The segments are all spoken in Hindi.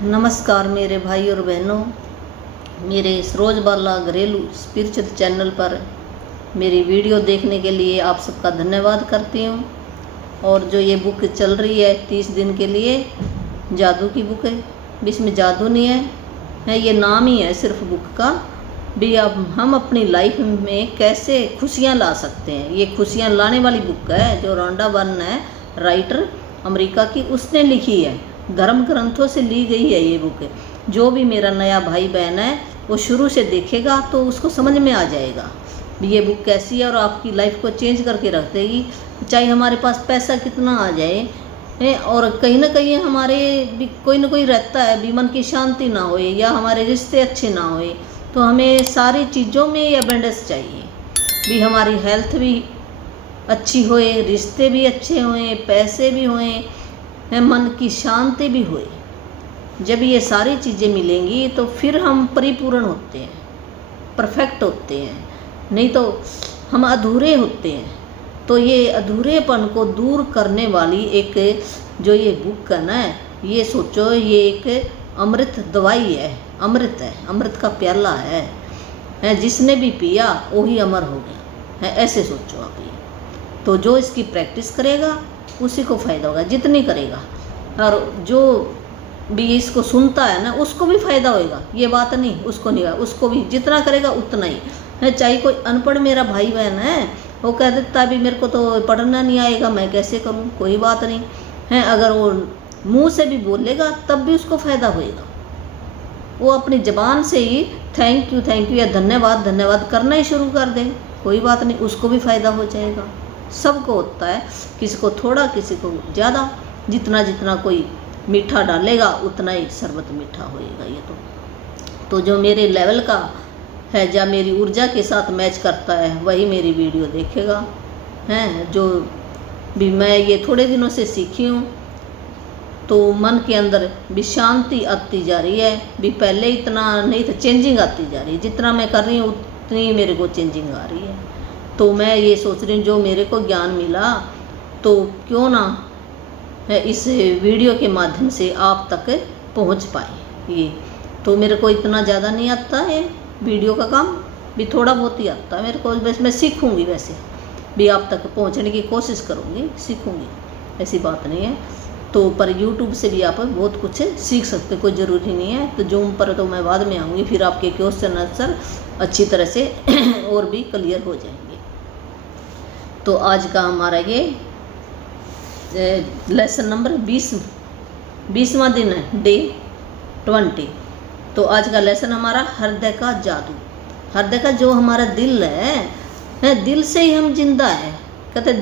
नमस्कार मेरे भाई और बहनों, मेरे इस रोज़बाला घरेलू स्पिरिचुअल चैनल पर मेरी वीडियो देखने के लिए आप सबका धन्यवाद करती हूँ। और जो ये बुक चल रही है 30 दिन के लिए, जादू की बुक है। इसमें जादू नहीं है, ये नाम ही है सिर्फ बुक का। भी अब हम अपनी लाइफ में कैसे खुशियाँ ला सकते हैं, ये खुशियाँ लाने वाली बुक है। जो रोंडा बर्न है राइटर अमेरिका की, उसने लिखी है। धर्म ग्रंथों से ली गई है ये बुक। जो भी मेरा नया भाई बहन है वो शुरू से देखेगा तो उसको समझ में आ जाएगा ये बुक कैसी है और आपकी लाइफ को चेंज करके रख देगी। चाहे हमारे पास पैसा कितना आ जाए और कहीं ना कहीं हमारे भी कोई ना कोई रहता है, भी मन की शांति ना होए या हमारे रिश्ते अच्छे ना होए, तो हमें सारी चीज़ों में ये अबेंडेंस चाहिए। भी हमारी हेल्थ भी अच्छी होए, रिश्ते भी अच्छे होए, पैसे भी होए, मन की शांति भी होए। जब ये सारी चीज़ें मिलेंगी तो फिर हम परिपूर्ण होते हैं, परफेक्ट होते हैं, नहीं तो हम अधूरे होते हैं। तो ये अधूरेपन को दूर करने वाली एक जो ये बुक है ना, ये सोचो ये एक अमृत दवाई है, अमृत है, अमृत का प्याला है, जिसने भी पिया वही अमर हो गया है, ऐसे सोचो आप। ये तो जो इसकी प्रैक्टिस करेगा उसी को फ़ायदा होगा, जितनी करेगा। और जो भी इसको सुनता है ना उसको भी फ़ायदा होएगा, ये बात नहीं उसको नहीं, उसको भी जितना करेगा उतना ही है। चाहे कोई अनपढ़ मेरा भाई बहन है, वो कह देता भी मेरे को तो पढ़ना नहीं आएगा, मैं कैसे करूं, कोई बात नहीं है। अगर वो मुंह से भी बोलेगा तब भी उसको फ़ायदा होएगा। वो अपनी ज़बान से ही थैंक यू या धन्यवाद धन्यवाद करना ही शुरू कर दे, कोई बात नहीं, उसको भी फ़ायदा हो जाएगा। सबको होता है, किसी को थोड़ा किसी को ज़्यादा। जितना जितना कोई मीठा डालेगा उतना ही शरबत मीठा होएगा। ये तो जो मेरे लेवल का है, या मेरी ऊर्जा के साथ मैच करता है, वही मेरी वीडियो देखेगा हैं। जो भी मैं ये थोड़े दिनों से सीखी हूँ, तो मन के अंदर भी शांति आती जा रही है। भी पहले इतना नहीं था, चेंजिंग आती जा रही है। जितना मैं कर रही हूँ उतनी मेरे को चेंजिंग आ रही है। तो मैं ये सोच रही हूँ जो मेरे को ज्ञान मिला तो क्यों ना इस वीडियो के माध्यम से आप तक पहुँच पाए। ये तो मेरे को इतना ज़्यादा नहीं आता है वीडियो का काम, भी थोड़ा बहुत ही आता है मेरे को। बस मैं सीखूँगी, वैसे भी आप तक पहुँचने की कोशिश करूँगी, सीखूँगी, ऐसी बात नहीं है। तो पर यूट्यूब से भी आप बहुत कुछ सीख सकते, कोई ज़रूरी नहीं है। तो जूम पर तो मैं बाद में आऊँगी, फिर आपके क्वेश्चन आंसर अच्छी तरह से और भी क्लियर हो जाएंगे। तो आज का हमारा ये लेसन नंबर 20वां दिन है, डे 20। तो आज का लेसन हमारा हृदय का जादू। हृदय का जो हमारा दिल है, दिल से ही हम जिंदा है। कहते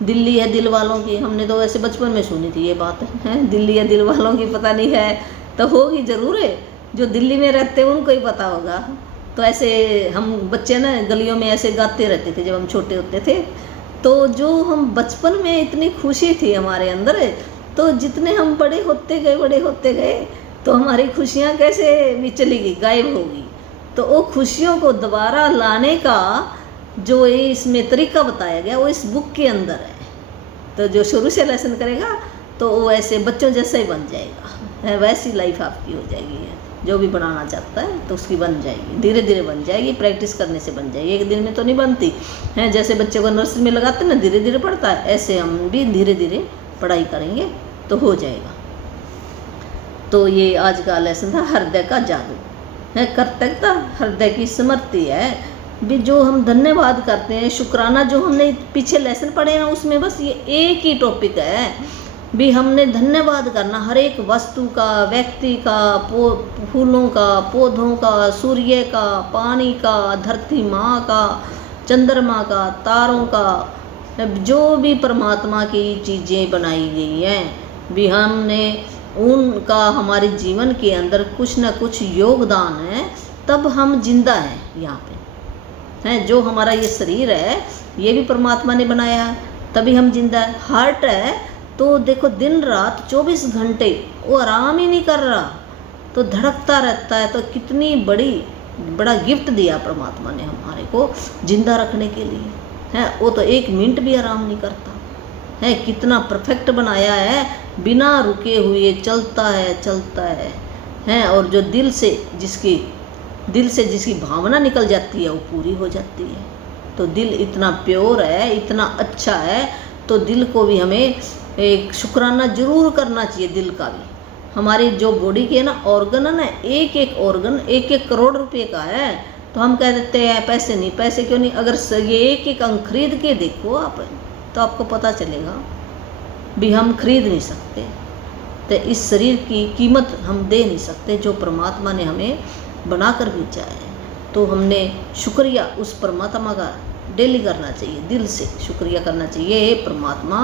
दिल्ली है दिल वालों की, हमने तो वैसे बचपन में सुनी थी ये बात है। दिल्ली है दिल वालों की, पता नहीं है तो होगी ज़रूर है, जो दिल्ली में रहते हैं उनको ही पता होगा। तो ऐसे हम बच्चे ना गलियों में ऐसे गाते रहते थे जब हम छोटे होते थे। तो जो हम बचपन में इतनी खुशी थी हमारे अंदर, तो जितने हम बड़े होते गए तो हमारी खुशियाँ कैसे भी चली गई, गायब होगी। तो वो खुशियों को दोबारा लाने का जो इसमें तरीका बताया गया वो इस बुक के अंदर है। तो जो शुरू से लेसन करेगा तो वो ऐसे बच्चों जैसा ही बन जाएगा, वैसी लाइफ आपकी हो जाएगी। जो भी बनाना चाहता है तो उसकी बन जाएगी, धीरे धीरे बन जाएगी, प्रैक्टिस करने से बन जाएगी। एक दिन में तो नहीं बनती है। जैसे बच्चे को नर्सरी में लगाते हैं ना, धीरे धीरे पढ़ता है, ऐसे हम भी धीरे धीरे पढ़ाई करेंगे तो हो जाएगा। तो ये आज का लेसन था हृदय का जादू है। कर्तव्यता हृदय की स्मृति है। भी जो हम धन्यवाद करते हैं, शुक्राना, जो हमने पीछे लेसन पढ़े हैं उसमें बस ये एक ही टॉपिक है। भी हमने धन्यवाद करना हर एक वस्तु का, व्यक्ति का, फूलों का, पौधों का, सूर्य का, पानी का, धरती माँ का, चंद्रमा का, तारों का, जो भी परमात्मा की चीज़ें बनाई गई हैं, भी हमने उनका हमारे जीवन के अंदर कुछ ना कुछ योगदान है, तब हम जिंदा हैं यहाँ पे हैं। जो हमारा ये शरीर है ये भी परमात्मा ने बनाया है, तभी हम जिंदा है। हार्ट है तो देखो दिन रात 24 घंटे वो आराम ही नहीं कर रहा, तो धड़कता रहता है। तो कितनी बड़ा गिफ्ट दिया परमात्मा ने हमारे को जिंदा रखने के लिए है। वो तो 1 मिनट भी आराम नहीं करता है। कितना परफेक्ट बनाया है बिना रुके हुए चलता है हैं, और जो दिल से जिसकी भावना निकल जाती है वो पूरी हो जाती है। तो दिल इतना प्योर है, इतना अच्छा है, तो दिल को भी हमें एक शुक्राना जरूर करना चाहिए। दिल का भी, हमारी जो बॉडी के ना ऑर्गन है ना, एक एक ऑर्गन 1-1 करोड़ रुपए का है। तो हम कह देते हैं पैसे नहीं, पैसे क्यों नहीं, अगर ये एक एक अंग खरीद के देखो आप, तो आपको पता चलेगा भी हम खरीद नहीं सकते। तो इस शरीर की कीमत हम दे नहीं सकते जो परमात्मा ने हमें बनाकर भेजा है। तो हमने शुक्रिया उस परमात्मा का डेली करना चाहिए, दिल से शुक्रिया करना चाहिए। हे परमात्मा,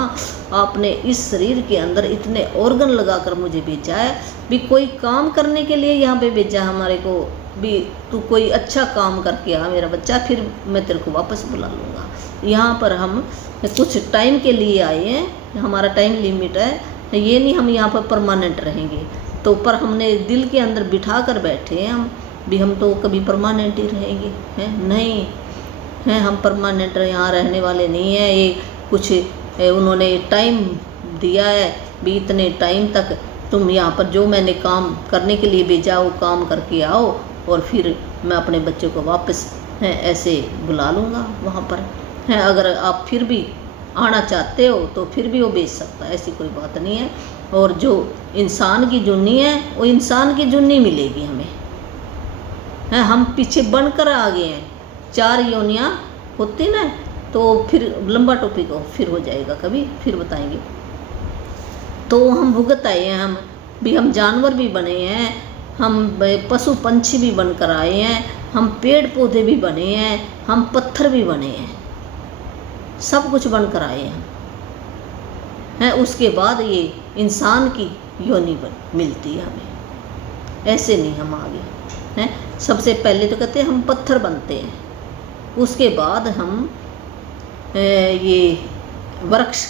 आपने इस शरीर के अंदर इतने ऑर्गन लगाकर मुझे भेजा है, भी कोई काम करने के लिए यहाँ पे भेजा हमारे को, भी तू कोई अच्छा काम करके आ मेरा बच्चा, फिर मैं तेरे को वापस बुला लूँगा। यहाँ पर हम कुछ टाइम के लिए आए हैं, हमारा टाइम लिमिट है, ये नहीं हम यहाँ पर परमानेंट रहेंगे। तो पर हमने दिल के अंदर बिठा कर बैठे हैं हम तो कभी परमानेंट ही रहेंगे, हैं नहीं हैं, हम परमानेंट यहाँ रहने वाले नहीं हैं। ये कुछ उन्होंने टाइम दिया है, भी इतने टाइम तक तुम यहाँ पर जो मैंने काम करने के लिए भेजा वो काम करके आओ, और फिर मैं अपने बच्चों को वापस हैं ऐसे बुला लूँगा वहाँ पर हैं। अगर आप फिर भी आना चाहते हो तो फिर भी वो भेज सकता है, ऐसी कोई बात नहीं है। और जो इंसान की जुन्नी है वो इंसान की जुन्नी मिलेगी हमें, हैं। हम पीछे बनकर आ गए हैं, 4 योनियाँ होती ना, तो फिर लंबा टॉपिक फिर हो जाएगा, कभी फिर बताएंगे। तो हम भुगत आए हैं, हम जानवर भी बने हैं, हम पशु पंछी भी बनकर आए हैं, हम पेड़ पौधे भी बने हैं, हम पत्थर भी बने हैं, सब कुछ बनकर आए हैं। उसके बाद ये इंसान की योनि मिलती है हमें, ऐसे नहीं हम आगे हैं। सबसे पहले तो कहते हैं हम पत्थर बनते हैं, उसके बाद हम ये वृक्ष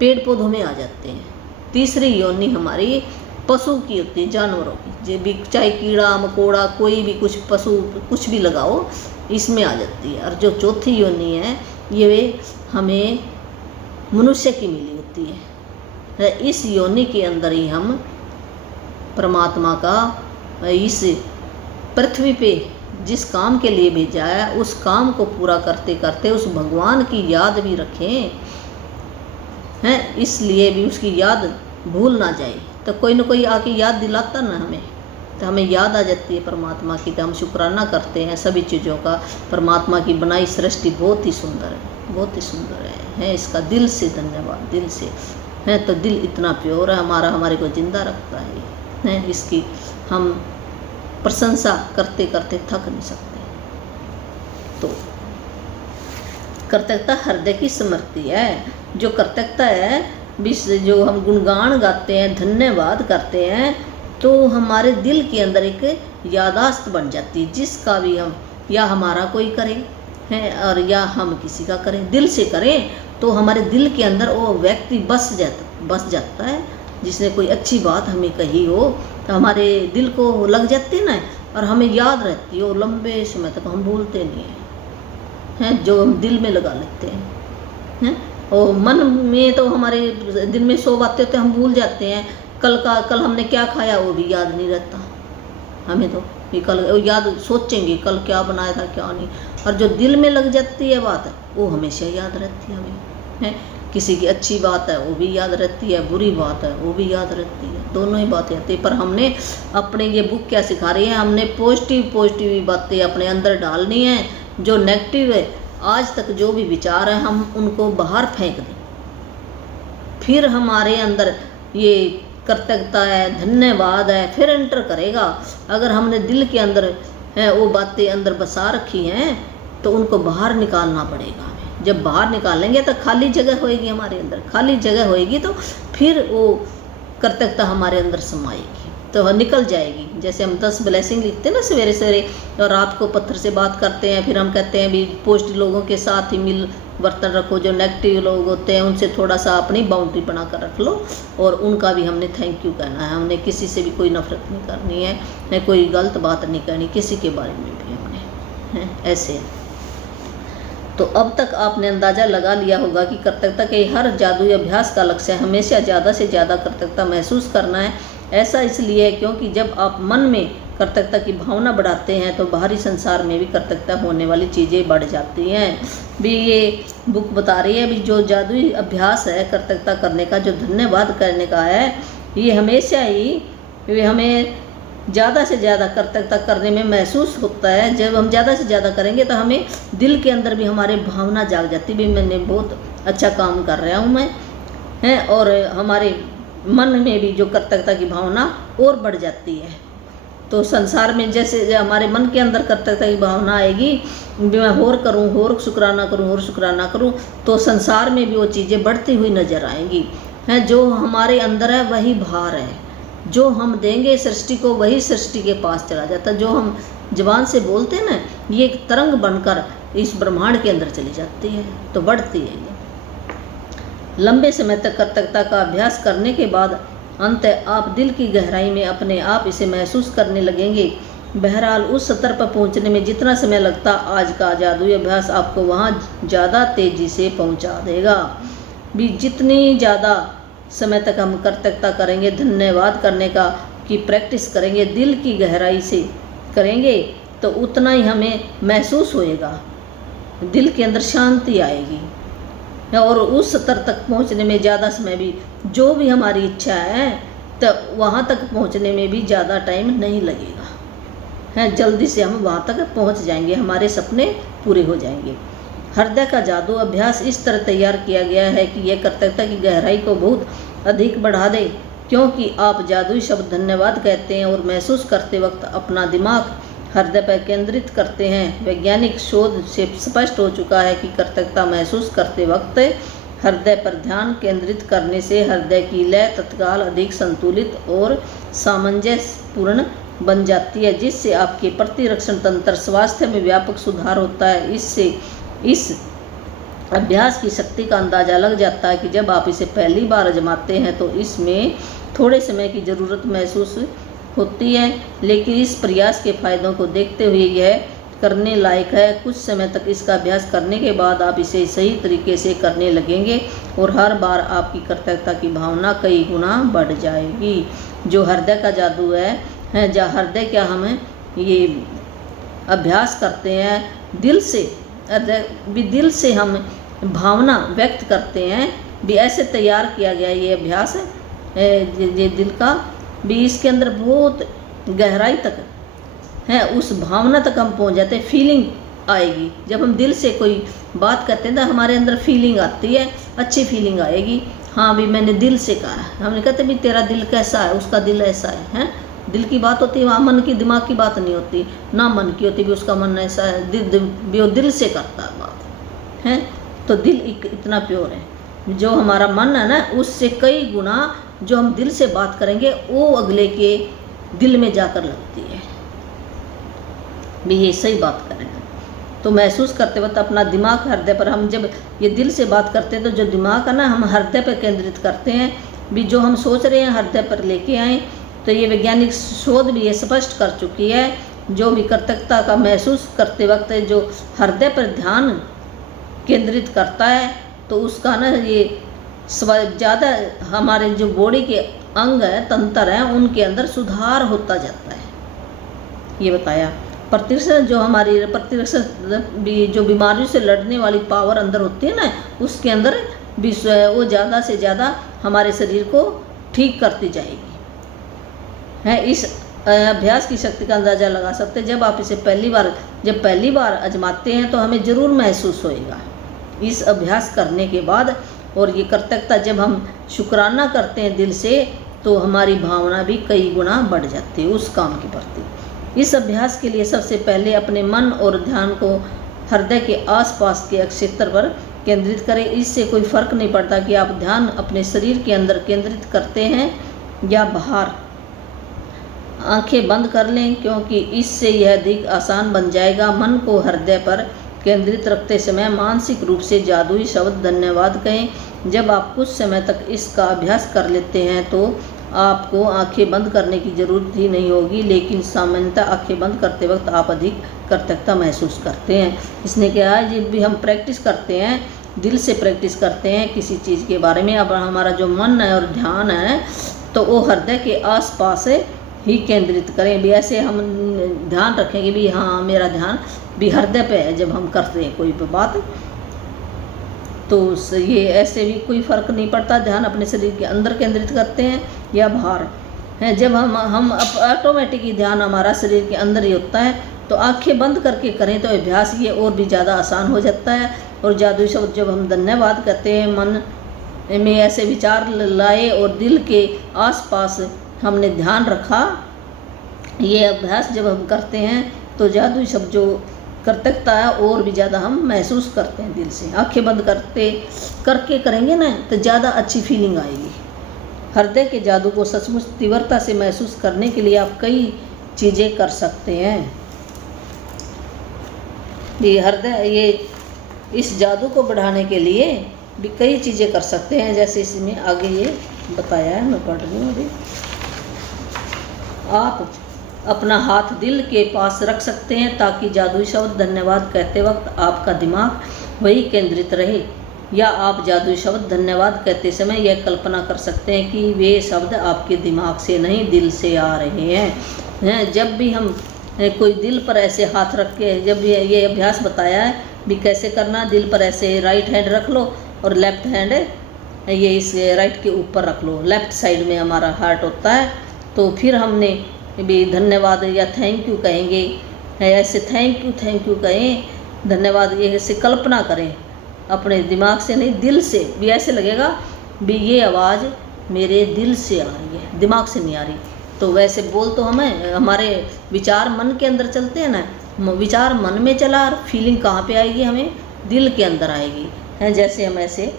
पेड़ पौधों में आ जाते हैं। तीसरी योनि हमारी पशु की होती है, जानवरों की, जो भी चाहे कीड़ा मकोड़ा कोई भी कुछ पशु कुछ भी लगाओ इसमें आ जाती है। और जो चौथी योनि है ये हमें मनुष्य की मिली होती है। इस योनि के अंदर ही हम परमात्मा का इस पृथ्वी पे जिस काम के लिए भेजा है उस काम को पूरा करते करते उस भगवान की याद भी रखें, हैं, इसलिए भी उसकी याद भूल ना जाए। तो कोई ना कोई आके याद दिलाता ना हमें, तो हमें याद आ जाती है परमात्मा की, तो हम शुक्राना करते हैं सभी चीज़ों का। परमात्मा की बनाई सृष्टि बहुत ही सुंदर है, बहुत ही सुंदर है, इसका दिल से धन्यवाद, दिल से है। तो दिल इतना प्योर है हमारा, हमारे को जिंदा रखता है, इसकी हम प्रशंसा करते करते थक नहीं सकते। तो कृतज्ञता हृदय की स्मृति है। जो कृतज्ञता है, जो हम गुणगान गाते हैं, धन्यवाद करते हैं, तो हमारे दिल के अंदर एक यादाश्त बन जाती है, जिसका भी हम या हमारा कोई करे हैं और या हम किसी का करें, दिल से करें तो हमारे दिल के अंदर वो व्यक्ति बस जाता है। जिसने कोई अच्छी बात हमें कही हो तो हमारे दिल को लग जाती ना, और हमें याद रहती है, वो लंबे समय तक हम भूलते नहीं हैं, जो हम दिल में लगा लेते हैं। और मन में तो हमारे दिन में 100 बातें होते हम भूल जाते हैं। कल हमने क्या खाया वो भी याद नहीं रहता हमें, तो ये कल याद सोचेंगे कल क्या बनाया था क्या नहीं। और जो दिल में लग जाती है बात वो हमेशा याद रहती है हमें, है। किसी की अच्छी बात है वो भी याद रहती है, बुरी बात है वो भी याद रहती है, दोनों ही बातें आती है। पर हमने अपने ये बुक क्या सिखा रही है, हमने पॉजिटिव बातें अपने अंदर डालनी है। जो नेगेटिव है आज तक जो भी विचार है हम उनको बाहर फेंक दें, फिर हमारे अंदर ये कृतज्ञता है, धन्यवाद है, फिर एंटर करेगा। अगर हमने दिल के अंदर है वो बातें अंदर बसा रखी हैं तो उनको बाहर निकालना पड़ेगा हमें। जब बाहर निकालेंगे तो खाली जगह होएगी हमारे अंदर, खाली जगह होएगी तो फिर वो कृतज्ञता हमारे अंदर समाएगी, तो निकल जाएगी। जैसे हम 10 ब्लेसिंग लिखते हैं ना सवेरे सवेरे, और रात को पत्थर से बात करते हैं, फिर हम कहते हैं भी पॉजिटिव लोगों के साथ ही मिल बर्तन रखो, जो नेगेटिव लोग होते हैं उनसे थोड़ा सा अपनी बाउंड्री बना कर रख लो, और उनका भी हमने थैंक यू कहना है। हमने किसी से भी कोई नफरत नहीं करनी है, न कोई गलत बात नहीं करनी किसी के बारे में भी हमने, है ऐसे। तो अब तक आपने अंदाज़ा लगा लिया होगा कि कृतज्ञता के हर जादुई अभ्यास का लक्ष्य हमेशा ज़्यादा से ज़्यादा कृतज्ञता महसूस करना है। ऐसा इसलिए है क्योंकि जब आप मन में कृतज्ञता की भावना बढ़ाते हैं तो बाहरी संसार में भी कृतज्ञता होने वाली चीज़ें बढ़ जाती हैं। भी ये बुक बता रही है भी जो जादुई अभ्यास है कृतज्ञता करने का, जो धन्यवाद करने का है, ये हमेशा ही हमें ज़्यादा से ज़्यादा कृतज्ञता करने में महसूस होता है। जब हम ज़्यादा से ज़्यादा करेंगे तो हमें दिल के अंदर भी हमारे भावना जाग जाती है, भी मैंने बहुत अच्छा काम कर रहा हूँ मैं हैं, और हमारे मन में भी जो कृतज्ञता की भावना और बढ़ जाती है। तो संसार में जैसे हमारे मन के अंदर कृतज्ञता की भावना आएगी, मैं और करूँ, और शुक्राना करूँ, और शुक्राना करूँ, तो संसार में भी वो चीज़ें बढ़ती हुई नज़र आएंगी हैं। जो हमारे अंदर है वही बाहर है, जो हम देंगे सृष्टि को वही सृष्टि के पास चला जाता है। जो हम जुबान से बोलते हैं ना, ये एक तरंग बनकर इस ब्रह्मांड के अंदर चली जाती है, तो बढ़ती है ये। लंबे समय तक कृतज्ञता का अभ्यास करने के बाद अंत आप दिल की गहराई में अपने आप इसे महसूस करने लगेंगे। बहरहाल उस स्तर पर पहुंचने में जितना समय लगता, आज का जादुई अभ्यास आपको वहां ज़्यादा तेज़ी से पहुंचा देगा। भी जितनी ज़्यादा समय तक हम कृतज्ञता करेंगे, धन्यवाद करने का की प्रैक्टिस करेंगे, दिल की गहराई से करेंगे, तो उतना ही हमें महसूस होएगा, दिल के अंदर शांति आएगी। और उस स्तर तक पहुंचने में ज़्यादा समय भी, जो भी हमारी इच्छा है, तो वहाँ तक पहुंचने में भी ज़्यादा टाइम नहीं लगेगा है, जल्दी से हम वहाँ तक पहुँच जाएंगे, हमारे सपने पूरे हो जाएंगे। हृदय का जादू अभ्यास इस तरह तैयार किया गया है कि यह कृतज्ञता की गहराई को बहुत अधिक बढ़ा दे, क्योंकि आप जादुई शब्द धन्यवाद कहते हैं और महसूस करते वक्त अपना दिमाग हृदय पर केंद्रित करते हैं। वैज्ञानिक शोध से स्पष्ट हो चुका है कि कृतज्ञता महसूस करते वक्त हृदय पर ध्यान केंद्रित करने से हृदय की लय तत्काल अधिक संतुलित और सामंजस्यपूर्ण बन जाती है, जिससे आपके प्रतिरक्षण तंत्र स्वास्थ्य में व्यापक सुधार होता है। इससे इस अभ्यास की शक्ति का अंदाज़ा लग जाता है कि जब आप इसे पहली बार आजमाते हैं तो इसमें थोड़े समय की ज़रूरत महसूस होती है, लेकिन इस प्रयास के फायदों को देखते हुए यह करने लायक है। कुछ समय तक इसका अभ्यास करने के बाद आप इसे सही तरीके से करने लगेंगे और हर बार आपकी कृतज्ञता की भावना कई गुना बढ़ जाएगी। जो हृदय का जादू है जहाँ हृदय क्या, हमें ये अभ्यास करते हैं दिल से, भी दिल से हम भावना व्यक्त करते हैं, भी ऐसे तैयार किया गया ये अभ्यास है ये दिल का भी, इसके अंदर बहुत गहराई तक है, उस भावना तक हम पहुंच जाते हैं। फीलिंग आएगी जब हम दिल से कोई बात करते हैं तो हमारे अंदर फीलिंग आती है, अच्छी फीलिंग आएगी। हाँ भी मैंने दिल से कहा है, हमने कहते भी तेरा दिल कैसा है, उसका दिल ऐसा है। दिल की बात होती है, वहाँ मन की दिमाग की बात नहीं होती, ना मन की होती भी उसका मन ऐसा है, भी वो दिल से करता है बात है। तो दिल इतना प्योर है, जो हमारा मन है ना उससे कई गुना जो हम दिल से बात करेंगे वो अगले के दिल में जाकर लगती है। भी ये सही बात करेंगे तो महसूस करते वक्त अपना दिमाग हृदय पर, हम जब ये दिल से बात करते हैं तो जो दिमाग है ना हम हृदय पर केंद्रित करते हैं, भी जो हम सोच रहे हैं हृदय पर लेके आए। तो ये वैज्ञानिक शोध भी ये स्पष्ट कर चुकी है, जो भी कृतज्ञता का महसूस करते वक्त जो हृदय पर ध्यान केंद्रित करता है तो उसका ना ये ज़्यादा हमारे जो बॉडी के अंग है, तंत्र हैं, उनके अंदर सुधार होता जाता है। ये बताया प्रतिरक्षण, जो हमारी प्रतिरक्षण भी जो बीमारियों से लड़ने वाली पावर अंदर होती है ना, उसके अंदर भी वो ज़्यादा से ज़्यादा हमारे शरीर को ठीक करती जाएगी है। इस अभ्यास की शक्ति का अंदाज़ा लगा सकते हैं जब आप इसे पहली बार आजमाते हैं तो हमें ज़रूर महसूस होएगा इस अभ्यास करने के बाद। और ये कृतज्ञता जब हम शुक्राना करते हैं दिल से तो हमारी भावना भी कई गुना बढ़ जाती है उस काम के प्रति। इस अभ्यास के लिए सबसे पहले अपने मन और ध्यान को हृदय के आसपास के क्षेत्र पर केंद्रित करें। इससे कोई फर्क नहीं पड़ता कि आप ध्यान अपने शरीर के अंदर केंद्रित करते हैं या बाहर। आंखें बंद कर लें क्योंकि इससे यह अधिक आसान बन जाएगा। मन को हृदय पर केंद्रित रखते समय मानसिक रूप से जादुई शब्द धन्यवाद कहें। जब आप कुछ समय तक इसका अभ्यास कर लेते हैं तो आपको आंखें बंद करने की ज़रूरत ही नहीं होगी, लेकिन सामान्यतः आंखें बंद करते वक्त आप अधिक कृतज्ञता महसूस करते हैं। इसने कहा है जब भी हम प्रैक्टिस करते हैं, दिल से प्रैक्टिस करते हैं किसी चीज़ के बारे में, अब हमारा जो मन है और ध्यान है तो वो हृदय के आसपास ही केंद्रित करें। भी ऐसे हम ध्यान रखेंगे भी हाँ मेरा ध्यान भी हृदय पे है जब हम करते हैं कोई बात, तो ये ऐसे भी कोई फ़र्क नहीं पड़ता। ध्यान अपने शरीर के अंदर केंद्रित करते हैं या बाहर है, जब हम ऑटोमेटिक ही ध्यान हमारा शरीर के अंदर ही होता है, तो आंखें बंद करके करें तो अभ्यास ये और भी ज़्यादा आसान हो जाता है। और जादुई शब्द जब हम धन्यवाद कहते हैं, मन में ऐसे विचार लाए और दिल के आसपास हमने ध्यान रखा, ये अभ्यास जब हम करते हैं तो जादुई शब्द जो कृतज्ञता है और भी ज़्यादा हम महसूस करते हैं दिल से। आंखें बंद करके करेंगे ना तो ज़्यादा अच्छी फीलिंग आएगी। हृदय के जादू को सचमुच तीव्रता से महसूस करने के लिए आप कई चीज़ें कर सकते हैं। ये हृदय ये इस जादू को बढ़ाने के लिए भी कई चीज़ें कर सकते हैं, जैसे इसमें आगे ये बताया है, मैं पढ़ रही हूँ अभी। आप अपना हाथ दिल के पास रख सकते हैं ताकि जादुई शब्द धन्यवाद कहते वक्त आपका दिमाग वही केंद्रित रहे, या आप जादुई शब्द धन्यवाद कहते समय यह कल्पना कर सकते हैं कि वे शब्द आपके दिमाग से नहीं दिल से आ रहे हैं। जब भी हम कोई दिल पर ऐसे हाथ रख के, जब ये अभ्यास बताया है भी कैसे करना, दिल पर ऐसे राइट हैंड रख लो और लेफ्ट हैंड ये इस राइट के ऊपर रख लो, लेफ्ट साइड में हमारा हार्ट होता है। तो फिर हमने भी धन्यवाद या थैंक यू कहेंगे, ऐसे थैंक यू कहें, धन्यवाद ये ऐसे कल्पना करें अपने दिमाग से नहीं दिल से, भी ऐसे लगेगा भी ये आवाज़ मेरे दिल से आ रही है, दिमाग से नहीं आ रही। तो वैसे बोल तो हमें हमारे विचार मन के अंदर चलते हैं ना, विचार मन में चला और फीलिंग कहाँ पे आएगी, हमें दिल के अंदर आएगी है। जैसे हम ऐसे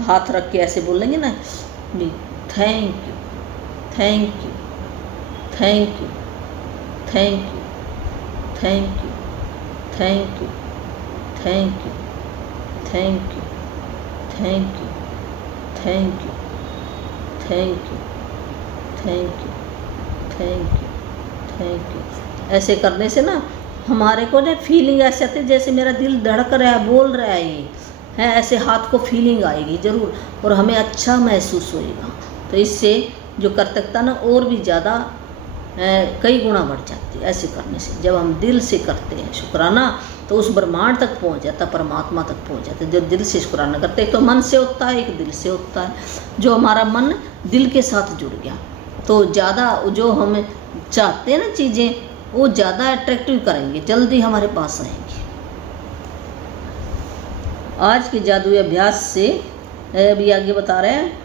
हाथ रख के ऐसे बोलेंगे ना भी thank you thank you thank you thank you thank you thank you thank you thank you thank you thank you thank you thank you thank you thank you, ऐसे करने से ना हमारे को ना फीलिंग ऐसे आती है जैसे मेरा दिल धड़क रहा है, बोल रहा है ये है, ऐसे हाथ को फीलिंग आएगी ज़रूर और हमें अच्छा महसूस होएगा। तो इससे जो कृतज्ञता ना और भी ज़्यादा कई गुना बढ़ जाती है ऐसे करने से। जब हम दिल से करते हैं शुक्राना तो उस ब्रह्मांड तक पहुंच जाता, परमात्मा तक पहुंच जाता है। जो दिल से शुक्राना करते हैं, तो मन से होता है, एक दिल से होता है। जो हमारा मन दिल के साथ जुड़ गया तो ज़्यादा जो हम चाहते हैं ना चीज़ें वो ज़्यादा अट्रैक्टिव करेंगे, जल्दी हमारे पास आएंगी। आज के जादुई अभ्यास से अभी आगे बता रहे हैं,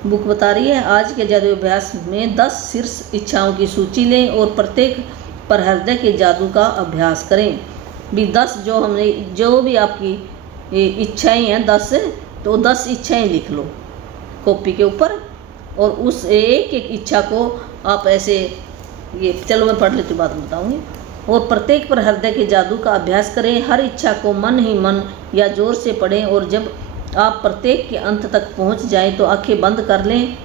बुक बता रही है, आज के जादुई अभ्यास में 10 शीर्ष इच्छाओं की सूची लें और प्रत्येक पर हृदय के जादू का अभ्यास करें। भी 10 जो हमने जो भी आपकी इच्छाएं हैं 10, तो 10 इच्छाएं लिख लो कॉपी के ऊपर और उस एक एक इच्छा को आप ऐसे ये चलो मैं पढ़ लेती बाद में बताऊँगी। और प्रत्येक पर हृदय के जादू का अभ्यास करें। हर इच्छा को मन ही मन या जोर से पढ़ें और जब आप प्रत्येक के अंत तक पहुंच जाएं तो आंखें बंद कर लें।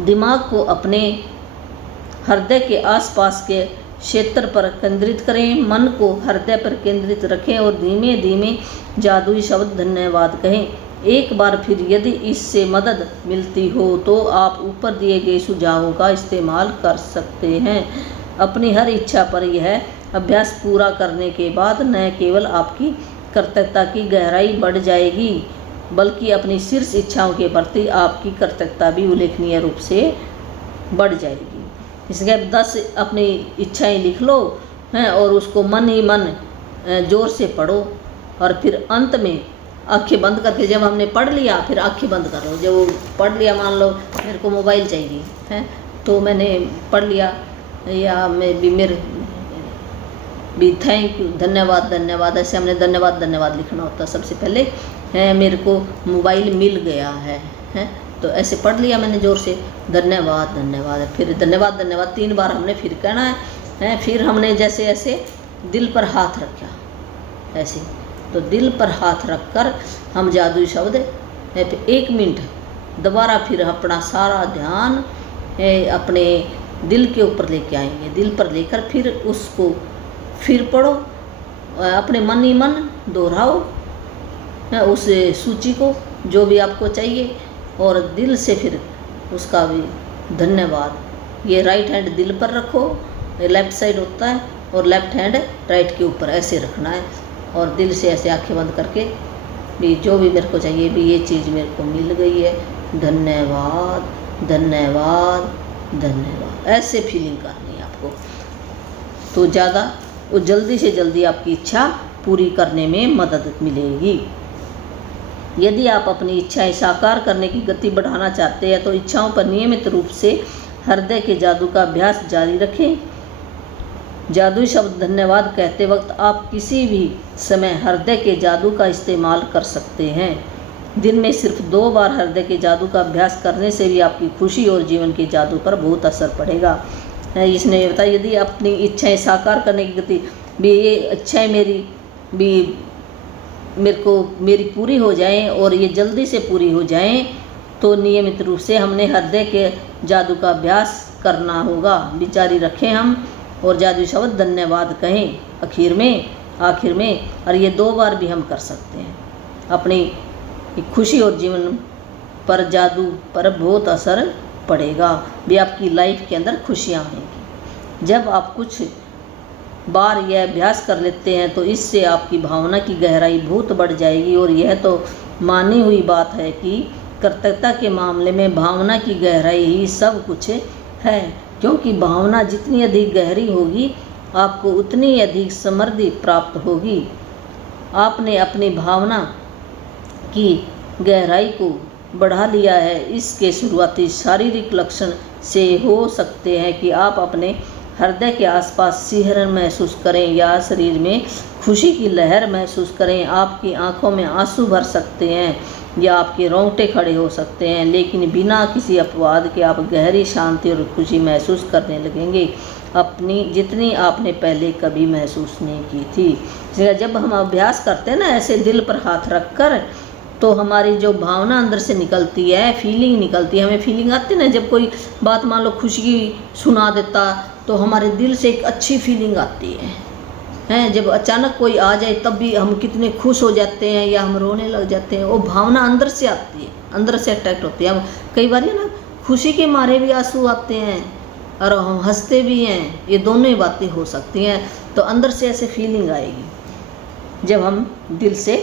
दिमाग को अपने हृदय के आसपास के क्षेत्र पर केंद्रित करें। मन को हृदय पर केंद्रित रखें और धीमे धीमे जादुई शब्द धन्यवाद कहें। एक बार फिर यदि इससे मदद मिलती हो तो आप ऊपर दिए गए सुझावों का इस्तेमाल कर सकते हैं। अपनी हर इच्छा पर यह अभ्यास पूरा करने के बाद न केवल आपकी कृतज्ञता की गहराई बढ़ जाएगी बल्कि अपनी शीर्ष इच्छाओं के प्रति आपकी कृतज्ञता भी उल्लेखनीय रूप से बढ़ जाएगी। इसके 10 अपनी इच्छाएं लिख लो हैं और उसको मन ही मन जोर से पढ़ो और फिर अंत में आंखें बंद करके, जब हमने पढ़ लिया फिर आंखें बंद कर लो। जब पढ़ लिया, मान लो मेरे को मोबाइल चाहिए है तो मैंने पढ़ लिया या मैं भी मेरे भी थैंक यू धन्यवाद धन्यवाद, ऐसे हमने धन्यवाद धन्यवाद लिखना होता है। सबसे पहले है मेरे को मोबाइल मिल गया है तो ऐसे पढ़ लिया मैंने जोर से धन्यवाद धन्यवाद, फिर धन्यवाद धन्यवाद 3 बार हमने फिर कहना है। फिर हमने जैसे ऐसे दिल पर हाथ रखा ऐसे, तो दिल पर हाथ रखकर हम जादुई शब्द 1 मिनट दोबारा फिर अपना सारा ध्यान अपने दिल के ऊपर लेके आएंगे। दिल पर लेकर फिर उसको फिर पढ़ो, अपने मन ही मन दोहराओ उस सूची को जो भी आपको चाहिए, और दिल से फिर उसका भी धन्यवाद। ये राइट हैंड दिल पर रखो, लेफ्ट साइड होता है, और लेफ्ट हैंड राइट के ऊपर ऐसे रखना है, और दिल से ऐसे आंखें बंद करके भी जो भी मेरे को चाहिए भी ये चीज़ मेरे को मिल गई है, धन्यवाद धन्यवाद धन्यवाद, ऐसे फीलिंग करनी है आपको। तो ज़्यादा और जल्दी से जल्दी आपकी इच्छा पूरी करने में मदद मिलेगी। यदि आप अपनी इच्छाएं साकार करने की गति बढ़ाना चाहते हैं तो इच्छाओं पर नियमित रूप से हृदय के जादू का अभ्यास जारी रखें। जादुई शब्द धन्यवाद कहते वक्त आप किसी भी समय हृदय के जादू का इस्तेमाल कर सकते हैं। दिन में सिर्फ 2 बार हृदय के जादू का अभ्यास करने से भी आपकी खुशी और जीवन के जादू पर बहुत असर पड़ेगा। इसने बताया यदि अपनी इच्छाएं साकार करने की गति भी, ये इच्छाएं मेरी पूरी हो जाएं और ये जल्दी से पूरी हो जाएं, तो नियमित रूप से हमने हृदय के जादू का अभ्यास करना होगा। विचारी रखें हम, और जादू शब्द धन्यवाद कहें आखिर में, और ये 2 बार भी हम कर सकते हैं। अपनी खुशी और जीवन पर जादू पर बहुत असर पड़ेगा भी, आपकी लाइफ के अंदर खुशियाँ आएंगी। जब आप कुछ बार यह अभ्यास कर लेते हैं तो इससे आपकी भावना की गहराई बहुत बढ़ जाएगी, और यह तो मानी हुई बात है कि कर्तव्यता के मामले में भावना की गहराई ही सब कुछ है, क्योंकि भावना जितनी अधिक गहरी होगी आपको उतनी अधिक समृद्धि प्राप्त होगी। आपने अपनी भावना की गहराई को बढ़ा लिया है। इसके शुरुआती शारीरिक लक्षण से हो सकते हैं कि आप अपने हृदय के आसपास सिहरन महसूस करें या शरीर में खुशी की लहर महसूस करें। आपकी आंखों में आंसू भर सकते हैं या आपके रोंगटे खड़े हो सकते हैं, लेकिन बिना किसी अपवाद के आप गहरी शांति और खुशी महसूस करने लगेंगे, अपनी जितनी आपने पहले कभी महसूस नहीं की थी। इसलिए जब हम अभ्यास करते हैं ना ऐसे दिल पर हाथ रख कर, तो हमारी जो भावना अंदर से निकलती है, फीलिंग निकलती है, हमें फीलिंग आती है ना, जब कोई बात मान लो खुशी की सुना देता तो हमारे दिल से एक अच्छी फीलिंग आती है। जब अचानक कोई आ जाए तब भी हम कितने खुश हो जाते हैं या हम रोने लग जाते हैं, वो भावना अंदर से आती है, अंदर से अट्रैक्ट होती है। हम कई बार ना खुशी के मारे भी आंसू आते हैं और हम हंसते भी हैं, ये दोनों ही बातें हो सकती हैं। तो अंदर से ऐसे फीलिंग आएगी जब हम दिल से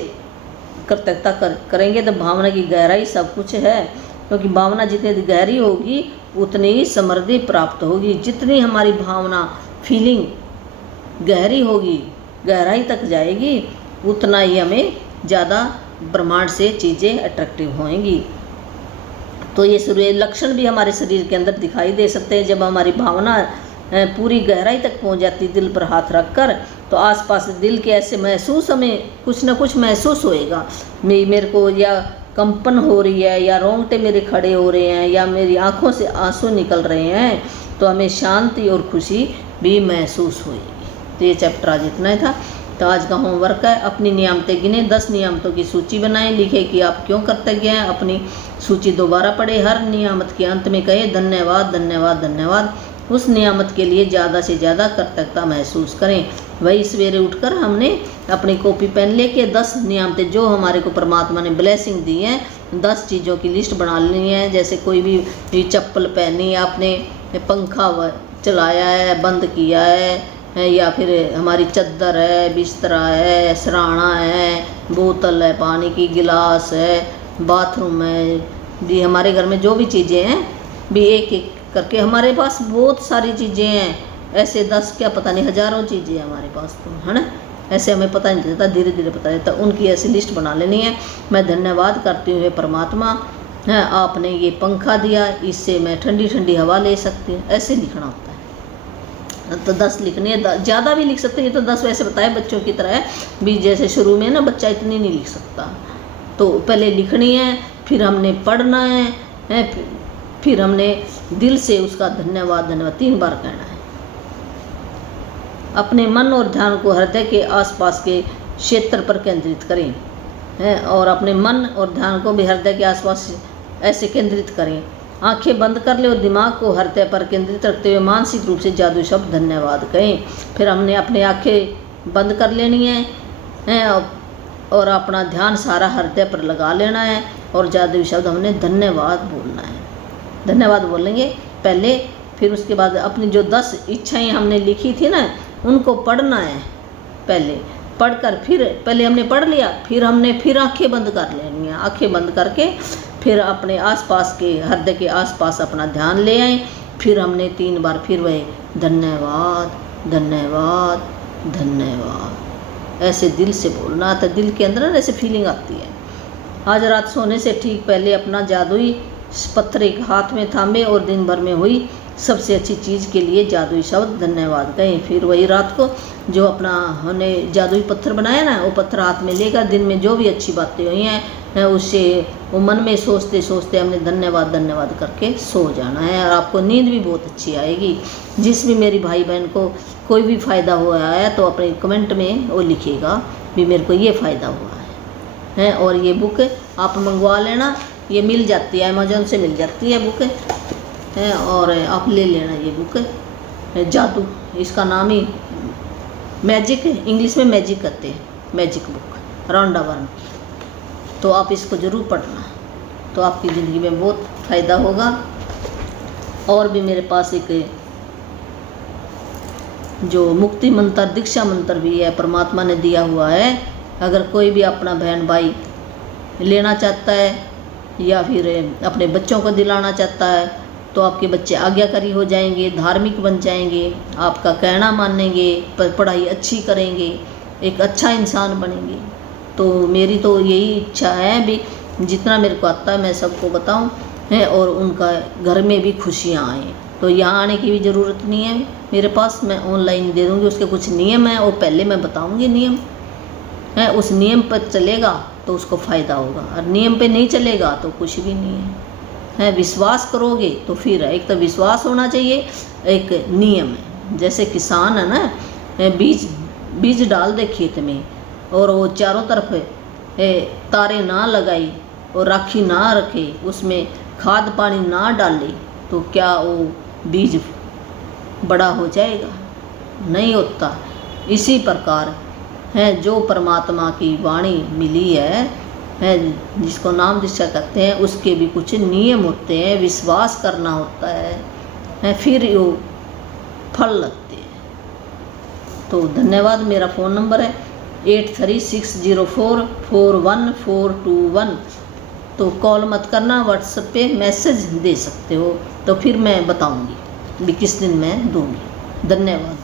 कृतज्ञता करेंगे, तो भावना की गहराई सब कुछ है, क्योंकि भावना जितनी गहरी होगी उतनी ही समृद्धि प्राप्त होगी। जितनी हमारी भावना फीलिंग गहरी होगी, गहराई तक जाएगी, उतना ही हमें ज़्यादा ब्रह्मांड से चीज़ें अट्रैक्टिव होंगी। तो ये लक्षण भी हमारे शरीर के अंदर दिखाई दे सकते हैं। जब हमारी भावना पूरी गहराई तक पहुंच जाती दिल पर हाथ रखकर, तो आसपास दिल के ऐसे महसूस, हमें कुछ ना कुछ महसूस होएगा। मेरे को या कंपन हो रही है, या रोंगटे मेरे खड़े हो रहे हैं, या मेरी आंखों से आंसू निकल रहे हैं, तो हमें शांति और खुशी भी महसूस होएगी। तो ये चैप्टर आज इतना ही था। तो आज का होमवर्क है, अपनी नियामतें गिने, 10 नियामतों की सूची बनाएं, लिखें कि आप क्यों कृतज्ञ हैं। अपनी सूची दोबारा पढ़े, हर नियामत के अंत में कहे धन्यवाद धन्यवाद धन्यवाद। उस नियामत के लिए ज़्यादा से ज़्यादा कृतज्ञता महसूस करें। वही सवेरे उठकर हमने अपनी कॉपी पेन लेके 10 नियामतें जो हमारे को परमात्मा ने ब्लेसिंग दी हैं, 10 चीज़ों की लिस्ट बना लेनी है। जैसे कोई भी चप्पल पहनी, आपने पंखा चलाया है, बंद किया है, या फिर हमारी चद्दर है, बिस्तरा है, सराहना है, बोतल है, पानी की गिलास है, बाथरूम है, भी हमारे घर में जो भी चीज़ें हैं भी एक एक करके, हमारे पास बहुत सारी चीज़ें हैं, ऐसे 10 क्या पता नहीं हज़ारों चीज़ें हैं हमारे पास, तो है ना, ऐसे हमें पता नहीं चलता, धीरे धीरे पता चलता। उनकी ऐसी लिस्ट बना लेनी है। मैं धन्यवाद करती हूँ परमात्मा, है आपने ये पंखा दिया, इससे मैं ठंडी ठंडी हवा ले सकती हूँ, ऐसे लिखना होता है। तो 10 लिखनी है, ज़्यादा भी लिख सकते हैं। ये तो 10 वैसे बताए बच्चों की तरह है भी, जैसे शुरू में ना बच्चा इतनी नहीं लिख सकता, तो पहले लिखनी है, फिर हमने पढ़ना है, फिर हमने दिल से उसका धन्यवाद धन्यवाद 3 बार कहना है। अपने मन और ध्यान को हृदय के आसपास के क्षेत्र पर केंद्रित करें, और अपने मन और ध्यान को भी हृदय के आसपास ऐसे केंद्रित करें। आंखें बंद कर ले और दिमाग को हृदय पर केंद्रित रखते हुए मानसिक रूप से जादुई शब्द धन्यवाद कहें। फिर हमने अपनी आंखें बंद कर लेनी है और अपना ध्यान सारा हृदय पर लगा लेना है और जादुई शब्द हमने धन्यवाद बोलना है। धन्यवाद बोलेंगे पहले, फिर उसके बाद अपनी जो 10 इच्छाएं हमने लिखी थी ना, उनको पढ़ना है। पहले पढ़कर फिर पहले हमने पढ़ लिया, फिर हमने फिर आंखें बंद कर लेनी है। आंखें बंद करके फिर अपने आसपास के हृदय के आसपास अपना ध्यान ले आए। फिर हमने 3 बार फिर वही धन्यवाद धन्यवाद धन्यवाद ऐसे दिल से बोलना। तो दिल के अंदर ऐसे फीलिंग आती है। आज रात सोने से ठीक पहले अपना जादुई पत्थर एक हाथ में थामे और दिन भर में हुई सबसे अच्छी चीज़ के लिए जादुई शब्द धन्यवाद कहें। फिर वही रात को जो अपना हमने जादुई पत्थर बनाया ना, वो पत्थर हाथ में लेकर दिन में जो भी अच्छी बातें हुई हैं उससे वो मन में सोचते सोचते हमने धन्यवाद धन्यवाद करके सो जाना है। और आपको नींद भी बहुत अच्छी आएगी। जिस भी मेरी भाई बहन को कोई भी फ़ायदा हुआ है तो अपने कमेंट में वो लिखेगा भी मेरे को ये फ़ायदा हुआ है। और ये बुक आप मंगवा लेना, ये मिल जाती है, अमेज़न से मिल जाती है बुक है। और आप ले लेना ये बुक जादू, इसका नाम ही मैजिक, इंग्लिश में मैजिक कहते हैं, मैजिक बुक रॉन्डा बर्न। तो आप इसको ज़रूर पढ़ना, तो आपकी ज़िंदगी में बहुत फ़ायदा होगा। और भी मेरे पास एक जो मुक्ति मंत्र, दीक्षा मंत्र भी है, परमात्मा ने दिया हुआ है। अगर कोई भी अपना बहन भाई लेना चाहता है या फिर अपने बच्चों को दिलाना चाहता है तो आपके बच्चे आज्ञाकारी हो जाएंगे, धार्मिक बन जाएंगे, आपका कहना मानेंगे, पढ़ाई अच्छी करेंगे, एक अच्छा इंसान बनेंगे। तो मेरी तो यही इच्छा है भी जितना मेरे को आता है मैं सबको बताऊं है और उनका घर में भी खुशियां आएँ। तो यहाँ आने की भी ज़रूरत नहीं है मेरे पास, मैं ऑनलाइन दे दूँगी। उसके कुछ नियम हैं और पहले मैं बताऊँगी नियम है, उस नियम पर चलेगा तो उसको फ़ायदा होगा, और नियम पे नहीं चलेगा तो कुछ भी नहीं है। विश्वास करोगे तो फिर एक तो विश्वास होना चाहिए, एक नियम है। जैसे किसान है ना, बीज डाल दे खेत में और वो चारों तरफ तारे ना लगाई और राखी ना रखे, उसमें खाद पानी ना डाले, तो क्या वो बीज बड़ा हो जाएगा? नहीं होता। इसी प्रकार है जो परमात्मा की वाणी मिली है जिसको नाम दीक्षा कहते हैं, उसके भी कुछ नियम होते हैं, विश्वास करना होता है फिर वो फल लगते हैं। तो धन्यवाद। मेरा फ़ोन नंबर है 8360441421। तो कॉल मत करना, व्हाट्सएप पे मैसेज दे सकते हो, तो फिर मैं बताऊंगी भी किस दिन मैं दूंगी। धन्यवाद।